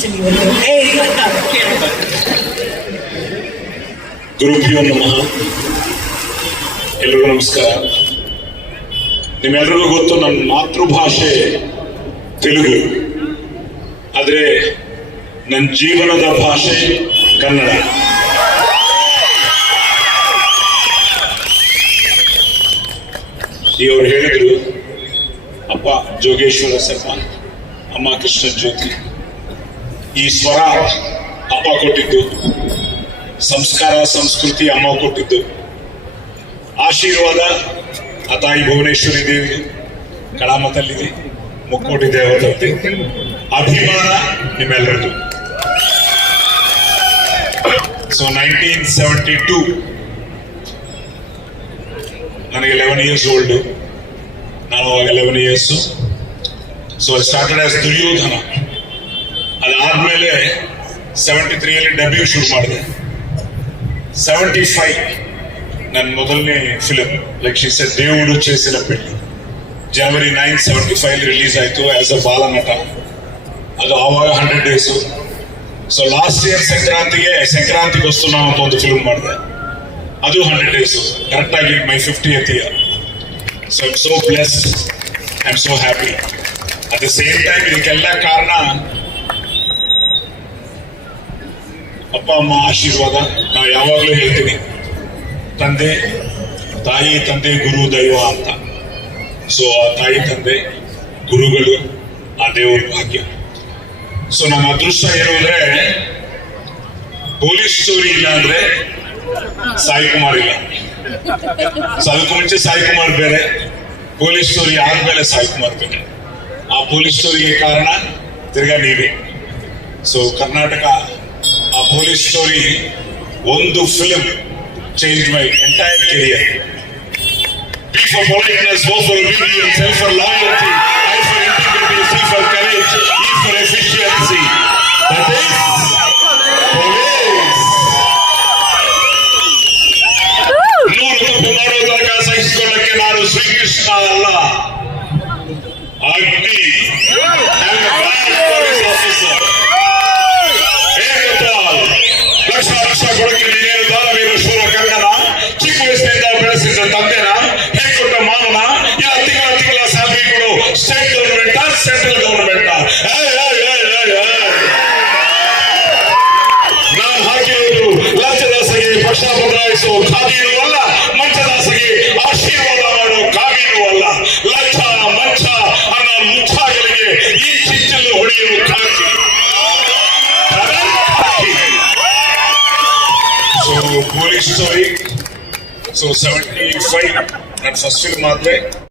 Actually ಗುರುಭ್ಯೋ ನಮಃ. ಎಲ್ರಿಗೂ ನಮಸ್ಕಾರ. ನಿಮ್ಮೆಲ್ಲರಿಗೂ ಗೊತ್ತು ನನ್ನ ಮಾತೃಭಾಷೆ ತೆಲುಗು, ಆದರೆ ನನ್ನ ಜೀವನದ ಭಾಷೆ ಕನ್ನಡ. ಇವರು ಹೇಳಿದ್ರು, ಅಪ್ಪ ಜೋಗೇಶ್ವರ ಶರ್ಮ, ಅಮ್ಮ ಕೃಷ್ಣ ಜ್ಯೋತಿ. ಈ ಸ್ವರ ಅಪ್ಪ ಕೊಟ್ಟಿದ್ದು, ಸಂಸ್ಕಾರ ಸಂಸ್ಕೃತಿ ಅಮ್ಮ ಕೊಟ್ಟಿದ್ದು, ಆಶೀರ್ವಾದ ಆ ತಾಯಿ ಭುವನೇಶ್ವರಿ ದೇವಿ ಕಳಾಮತಲ್ಲಿದೆ, ಮುಕ್ಕೋಟಿ ದೇವತೆ, ಅಭಿಮಾನ ನಿಮ್ಮೆಲ್ಲರದು. ಸೊ 1972 ನನಗೆ 11 years ಓಲ್ಡ್. ನಾನು ಅವಾಗ 11 years. So I started as Duryodhana. ಅದಾದ್ಮೇಲೆ 73 ಡೆಬ್ಯೂ ಶುರು ಮಾಡಿದೆ. 75 ನನ್ನ ಮೊದಲನೇ ಫಿಲಮ್ ಲೈಕ್ ಶಿ ಸೆಡ್ దేవుడు చేసిన పెళ్లి January 9, 75 ರಿಲೀಸ್ ಆಯ್ತು ಆಸ್ ಅ ಬಾಲನಟ. ಅದು ಆವಾಗ 100 days. ಸೊ ಲಾಸ್ಟ್ ಇಯರ್ ಸಂಕ್ರಾಂತಿಗೆ ವస్తున్నాಂ ಅಂತ ಒಂದು ಫಿಲ್ಮ್ ಮಾಡಿದೆ, ಅದು 100 days, ಕರೆಕ್ಟ್ ಆಗಿ ಮೈ 50th year. So I am so blessed, I am so happy. At the same time ಇದಕ್ಕೆಲ್ಲ ಕಾರಣ ಅಪ್ಪ ಅಮ್ಮ ಆಶೀರ್ವಾದ. ನಾವು ಯಾವಾಗಲೂ ಹೇಳ್ತೀನಿ, ತಾಯಿ ತಂದೆ ಗುರು ದೈವ ಅಂತ. ಸೊ ಆ ತಾಯಿ ತಂದೆ ಗುರುಗಳು ಆ ದೇವ್ರ ಭಾಗ್ಯ. ಸೊ ನಮ್ಮ ಅದೃಷ್ಟ ಏನು ಅಂದ್ರೆ, ಪೊಲೀಸ್ ಸ್ಟೋರಿ ಇಲ್ಲ ಅಂದ್ರೆ ಸಾಯಿ ಕುಮಾರ್ ಇಲ್ಲ. ಸೊ ಅದಕ್ಕೂ ಮುಂಚೆ ಸಾಯಿ ಕುಮಾರ್ ಬೇರೆ, ಪೊಲೀಸ್ ಸ್ಟೋರಿ ಆದ್ಮೇಲೆ ಸಾಯಿ ಕುಮಾರ್ ಬೇರೆ. ಆ ಪೊಲೀಸ್ ಸ್ಟೋರಿಗೆ ಕಾರಣ ತಿರ್ಗಾ ನೀವೇ. ಸೊ ಕರ್ನಾಟಕ ಆ ಪೊಲೀಸ್ ಸ್ಟೋರಿ ಒಂದು film change my entire career. P for politeness, O for obedience, L for loyalty, I for integrity, C for courage, E for efficiency. That is police. ನೂರು ತಪ್ಪು ಮಾಡೋ ತನಕ ಸಹಿಸಿಕೊಳ್ಳಕ್ಕೆ ನಾನು ಶ್ರೀಕೃಷ್ಣ ಅಲ್ಲ, ಅಗ್ನಿ. ಪೊಲೀಸ್ ಆಫೀಸರ್ ಲಕ್ಷ ಕೊಡಕ್ಕೆ ನೀನೇನು ದಾನವೀರ ಶೂರ ಕರ್ಣನ, ಚಿಕ್ಕ ವಯಸ್ಸಿನಿಂದ ಬೆಳೆಸಿದ ತಂದೆನ, ಹೇಕೊಟ್ಟ ಮಾವನ, ಇಲ್ಲ ತಿಂಗಳ ಸ್ಯಾಲರಿ ಕೊಡು ಸ್ಟೇಟ್ ಗವರ್ಮೆಂಟ್ ಸೆಂಟ್ರಲ್ ಗವರ್ಮೆಂಟ್. ನಾವು ಹಾಕಿರುವುದು ಲಂಚದಾಸೆಗೆ ಪಕ್ಷ ಬದಲಾಯಿಸುವ ಖಾದಿನೂ ಅಲ್ಲ, ಮಂಚದಾಸೆಗೆ ಆಶೀರ್ವಾದ ಮಾಡೋ ಕಾವಿನೂ ಅಲ್ಲ. ಲಂಚ ಮಂಚ ಅನ್ನೋ ಮುಚ್ಚಾಗಲಿಗೆ ಈ ಚಿಚ್ಚಲು ಹೊಡೆಯುವ ಖಾಕಿ. Police story. ಸೊ 75 ನನ್ನ ಫಸ್ಟ್ ಫಿಲ್ಮ್ ಆದ್ರೆ